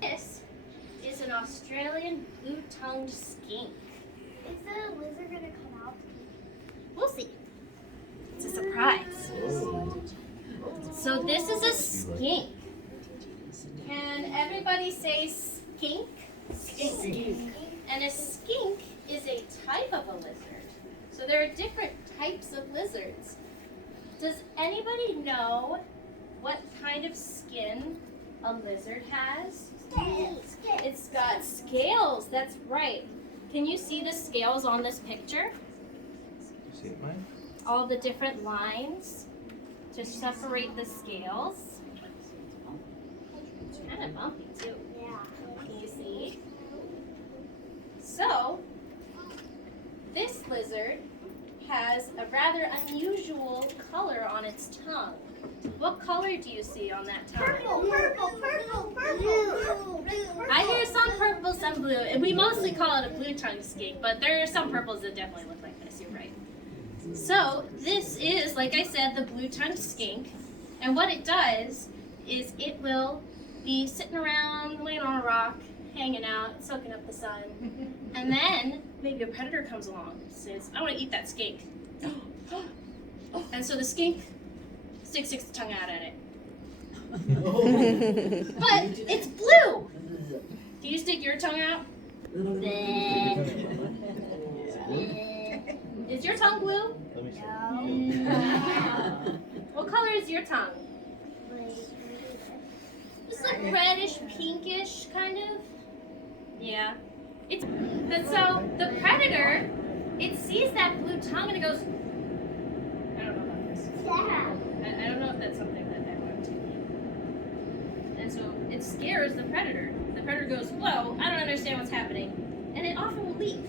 This is an Australian blue-tongued skink. Is the lizard gonna come out? We'll see. It's a surprise. So this is a skink. Can everybody say skink? Skink. And a skink is a type of a lizard. So there are different types of lizards. Does anybody know what kind of skin a lizard has? Scales. It's got scales, that's right. Can you see the scales on this picture? See it, Mike? All the different lines to separate the scales. It's kind of bumpy too. Yeah. Can you see? So, this lizard has a rather unusual color on its tongue. What color do you see on that tongue? Purple. I hear some purple, some blue. And we mostly call it a blue-tongued skink, but there are some purples that definitely look like this, you're right. So this is, like I said, the blue-tongued skink. And what it does is it will be sitting around, laying on a rock, hanging out, soaking up the sun. And then maybe a predator comes along and says, I want to eat that skink. And so the skink sticks its tongue out at it. But it's blue. Do you stick your tongue out? Is your tongue blue? What color is your tongue? It's like reddish, pinkish, kind of. Yeah. And so the predator, it sees that blue tongue and it goes, I don't know about this. Yeah. I don't know if that's something that I want to eat. And so it scares the predator. The predator goes, whoa, I don't understand what's happening. And it often will leave.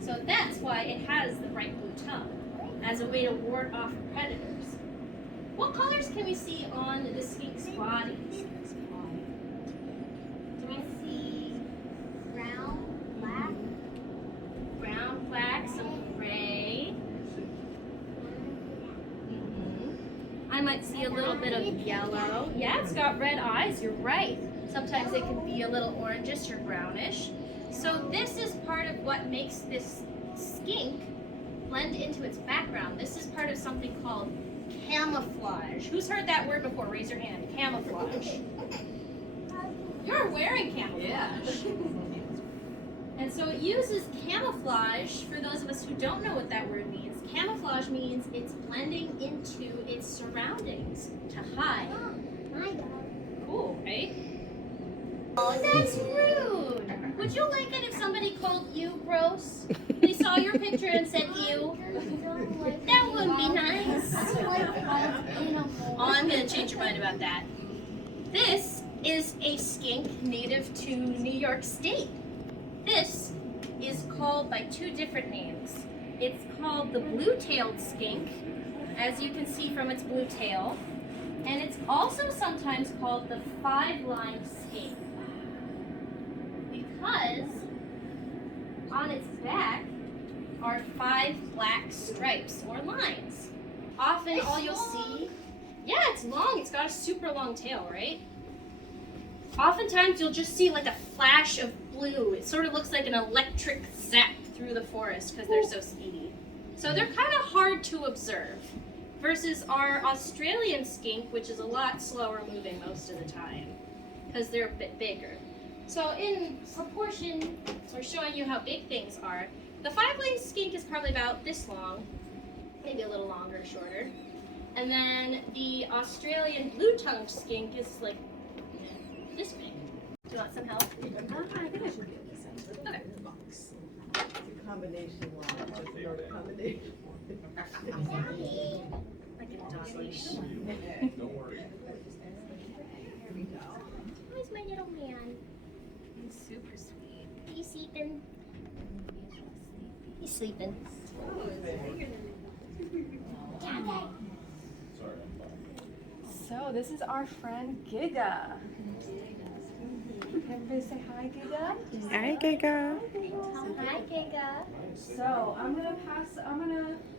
So that's why it has the bright blue tongue, as a way to ward off predators. What colors can we see on the skink's body? Do we see brown, black, some gray? I might see a little bit of yellow. Yeah, it's got red eyes, you're right. Sometimes it can be a little orangish or brownish. So this is part of what makes this skink blend into its background. This is part of something called camouflage. Who's heard that word before? Raise your hand. Camouflage. You're wearing camouflage. Yeah. And so it uses camouflage, for those of us who don't know what that word means. Camouflage means it's blending into its surroundings to hide. Cool, right? Oh, that's rude. Would you like it if somebody called you gross? They saw your picture and said ew. That wouldn't be nice. Oh, I'm going to change your mind about that. This is a skink native to New York State. This is called by two different names. It's called the blue-tailed skink, as you can see from its blue tail. And it's also sometimes called the five-lined skink, because on its back are 5 black stripes or lines. Often all you'll see, yeah, it's long. It's got a super long tail, right? Oftentimes you'll just see like a flash of blue. It sort of looks like an electric zap through the forest because they're so speedy. So they're kind of hard to observe versus our Australian skink, which is a lot slower moving most of the time because they're a bit bigger. So in proportion, we're showing you how big things are. The 5-lined skink is probably about this long, maybe a little longer or shorter. And then the Australian blue-tongued skink is like this big. Do you want some help? I think I should be able to okay. Box. Combination one. Combination. Like a dolly. Don't worry. Here we go. Where's my little man? He's super sweet. He's sleeping. He's sleeping. So this is our friend Giga. Everybody say hi, Giga. Hi, Giga. Hi, Giga. So I'm gonna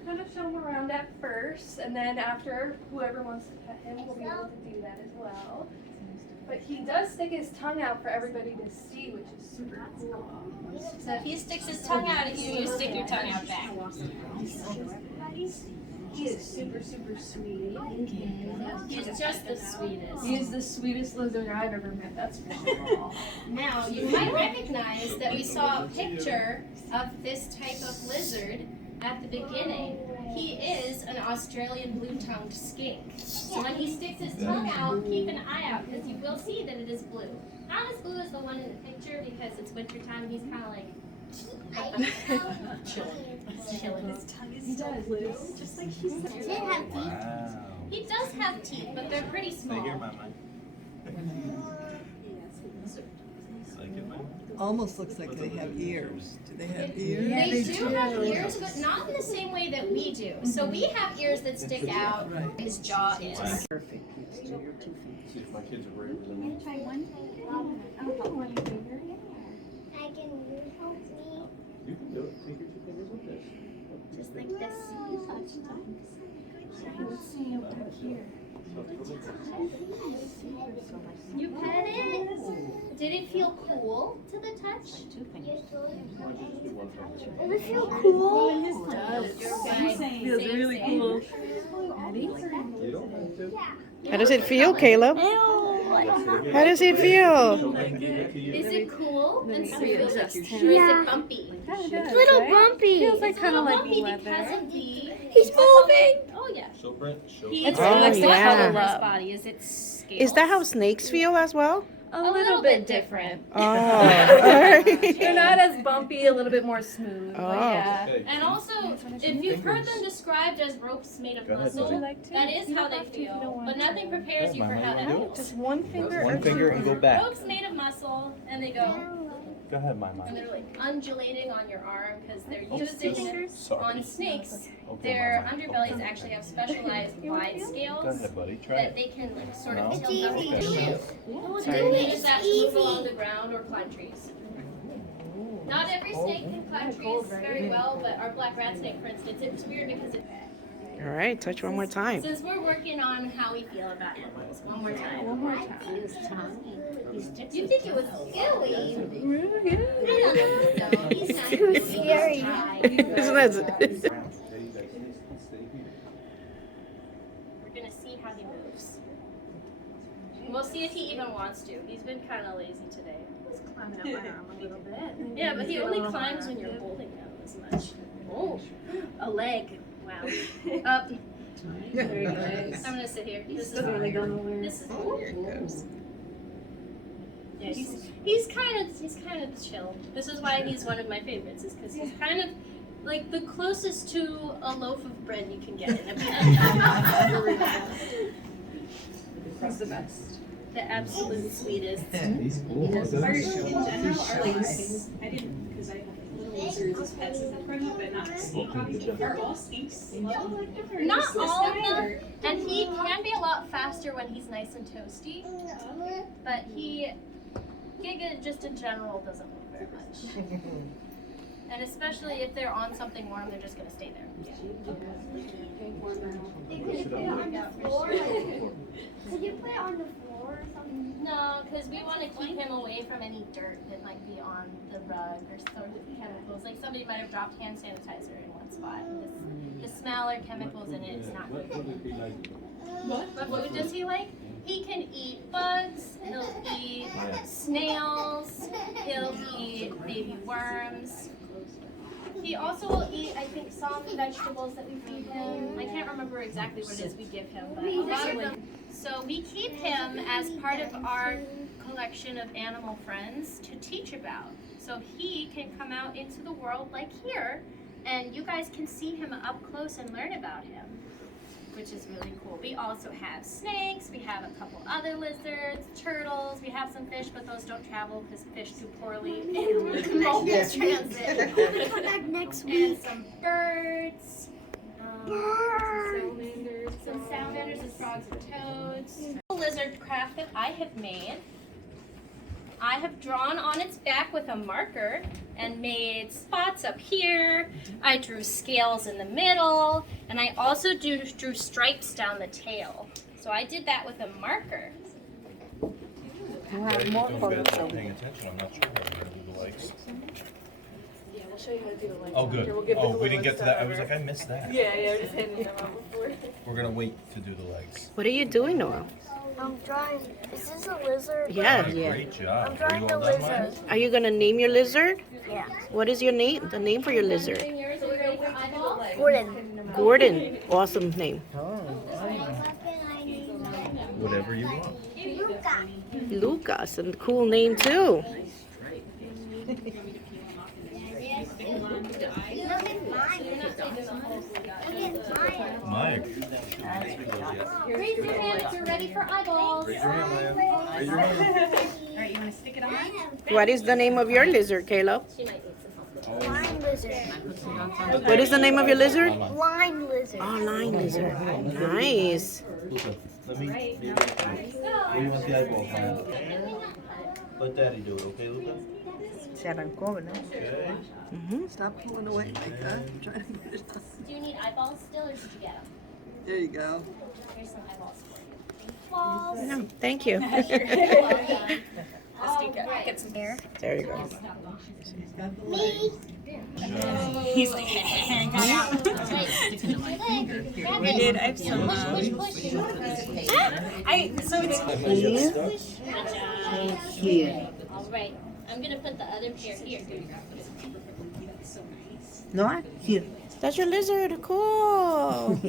kind of show him around at first, and then after, whoever wants to pet him will be able to do that as well. But he does stick his tongue out for everybody to see, which is super cool. So if he sticks his tongue out at you, you stick your tongue out back. He is super, super sweet. He's just the sweetest. He is the sweetest lizard I've ever met, that's for sure. Now, you might recognize that we saw a picture of this type of lizard at the beginning. He is an Australian blue-tongued skink. So when he sticks his tongue out, keep an eye out because you will see that it is blue. Not as blue as the one in the picture because it's wintertime. He's kind of like chilling. His tongue is so blue, just like she said. Does it have teeth? Wow. He does have teeth, but they're pretty Stay small. here, Mama. Like it, Mama? Almost looks like they have ears. Do they have ears? They do have ears, but not in the same way that we do. So we have ears that stick out. His jaw is. Perfect. See if my kids are braver than me. I can help me. You can do it. Take your two fingers with this. Just like this. Let's see him back here. You pet it? Did it feel cool to the touch? Does it feel cool? Feels really cool. You don't have to. How does it feel, Caleb? How does it feel? She'll make it to you. Is it cool and smooth? Or is Yeah. it bumpy? It's a little bumpy. Feels like It's a kind little of like bumpy leather. because of the. He's moving. Oh yeah. Show Brent. Show He Brent. likes to yeah. cuddle his body. Is it scales? Is that how snakes feel as well? A little bit different. Oh, all right. They're not as bumpy, a little bit more smooth. Oh. But yeah. Okay. And also, if you've heard them described as ropes made of Go ahead, muscle, buddy. that is how they feel. But nothing prepares you for Mama, how you that wanna do it? feels. Just one finger One finger and go back. Ropes made of muscle, and they go, Go ahead, Mama. and they're like undulating on your arm because they're using Sorry. on snakes. Okay, Their Mama. underbellies actually have specialized wide Go scales ahead, buddy. Try that it. they can like sort No? of tilt up Okay. and down. They use that to move along the ground or climb trees. Not every snake can climb trees very well, but our black rat snake, for instance, it's weird because All right, touch one more time. since we're working on how we feel about animals, one more time. You think it was scary? No, he's not. Too scary. Isn't that? We're gonna see how he moves. We'll see if he even wants to. He's been kind of lazy today. He's climbing up my arm a little bit. Yeah, but he only climbs when you're holding him as much. Oh, a leg. Wow. Up. Very nice. I'm gonna sit here. This is Doesn't really go nowhere. This is yeah, he's kind of chill. This is why he's one of my favorites, is because he's kind of like the closest to a loaf of bread you can get in a bag. He's the best. The absolute sweetest. He's cool. In general, are like, I didn't, because I have little lizards as pets as a grown up, but not snake obviously. Are all snakes like different? Not all of them, and he can be a lot faster when he's nice and toasty, but Giga just in general doesn't move very much. And especially if they're on something warm, they're just gonna stay there. Could you put it on the floor or something? No, because we want to keep him away from any dirt that might be on the rug or sort of chemicals. Like somebody might have dropped hand sanitizer in one spot, and the smell or chemicals in it is not good. What food does he like? He can eat bugs, he'll eat snails, he'll eat baby worms. He also will eat, I think, some vegetables that we feed him. I can't remember exactly what it is we give him, but a lot of them. So we keep him as part of our collection of animal friends to teach about. So he can come out into the world like here, and you guys can see him up close and learn about him, which is really cool. We also have snakes, we have a couple other lizards, turtles, we have some fish, but those don't travel because fish do poorly in mobile transit. Come back next And week. some birds, some salamanders and frogs and toads. A lizard craft that I have made. I have drawn on its back with a marker and made spots up here. I drew scales in the middle, and I also drew stripes down the tail. So I did that with a marker. You have more photos. I'm paying attention. I'm not sure how to do the legs. Yeah, we'll show you how to do the legs. Oh, good. after. We'll give Oh, the we didn't get to that. I was over. like, I missed that. Yeah, just handing them out before. We're gonna wait to do the legs. What are you doing, Noah? I'm drawing. Is this a lizard? Yeah. Great job. I'm drawing Are you the all done, Maya? lizard. Are you gonna name your lizard? Yeah. What is your name? The name for your lizard? Yours, are we ready for eyeballs? Gordon. Gordon. Awesome name. Whatever you want. Lucas, and cool name too. Maya. Raise your hand if you're ready for eyeballs. Raise your hand, Maya. Raise your hand. Alright, you wanna stick it on? What is the name of your lizard, Caleb? Line lizard. What is the name of your lizard? Line lizard. Oh, line lizard. Nice. Luca, let me. Where do you want the eyeballs, Maya? Let Daddy do it, okay, Luca? Se arrancó, ¿verdad? Okay. Stop pulling away like that. I'm trying to get it on. Do you need eyeballs still, or did you get them? There you go. Here's some eyeballs for you. No, thank you. Get some hair. There you go. He's like, hang on. We did. I have some. So it's Here. All right. I'm gonna put the other pair here. No, here. That's your lizard. Cool.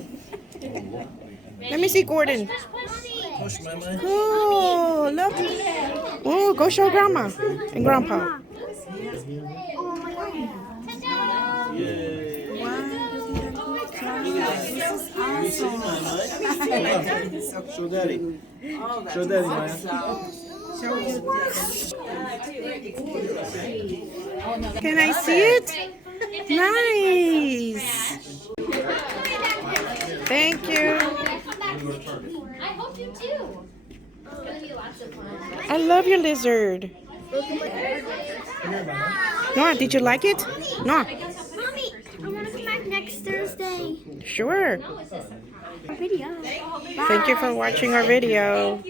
Let me see Gordon. Push, Maya. Cool. Look. Oh, go show Grandma and Grandpa. Yay. Show Daddy. Show Daddy, Maya. Can I see it? Nice. Thank you. I hope you do. It's gonna be lots of fun. I love your lizard. Noah, did you like it? No. Mommy, I want to come back next Thursday. Sure. Video. Thank you for watching our video.